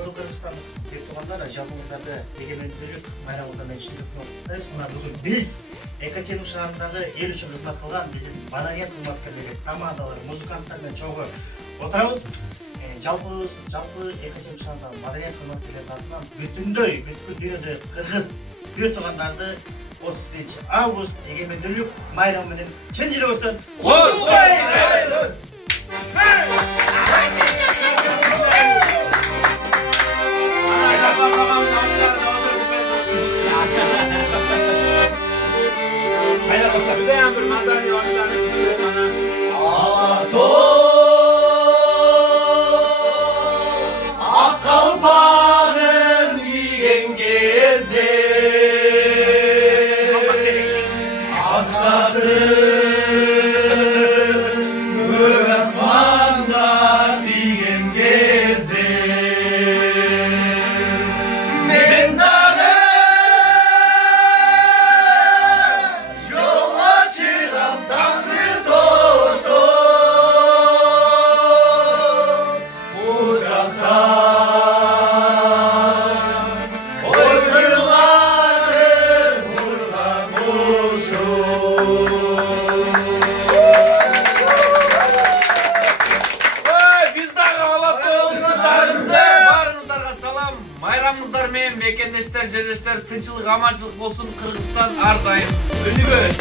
Kırgızstan'da tuğanlar жалпыңыздарды егеменділік майрамыңыздармен шындық құттықтаймыз. Мына бүгін біз Екатеринбург шаарындағы ел үшін қызмет қылған біздің маданият қызметкерлері, командалар, музыканттармен чоғы отырамыз. Жалпы Екатеринбург шаарындағы маданият қызметкерлері тарапынан бүткүл дүйнөдө кыргыз туғандарды 31 август егеменділік майрамымен чын жүректен құттықтаймыз. Judayam bir mazali yoshlarni kutib mana. Ak kalpağın giyen gezde hastasın gök asmanda diyen gezde ben dağı yol açıram Tanrı dostum kucaktan oy kırlarım vurma kuşum. Biz dağı Алатауымыздарында барыңыздарға салам. Майрамыңыздар мен мекендештер, жерлештер, тынчылык, аманчылык болсын. Кыргызстан ар дайым өнүгөт.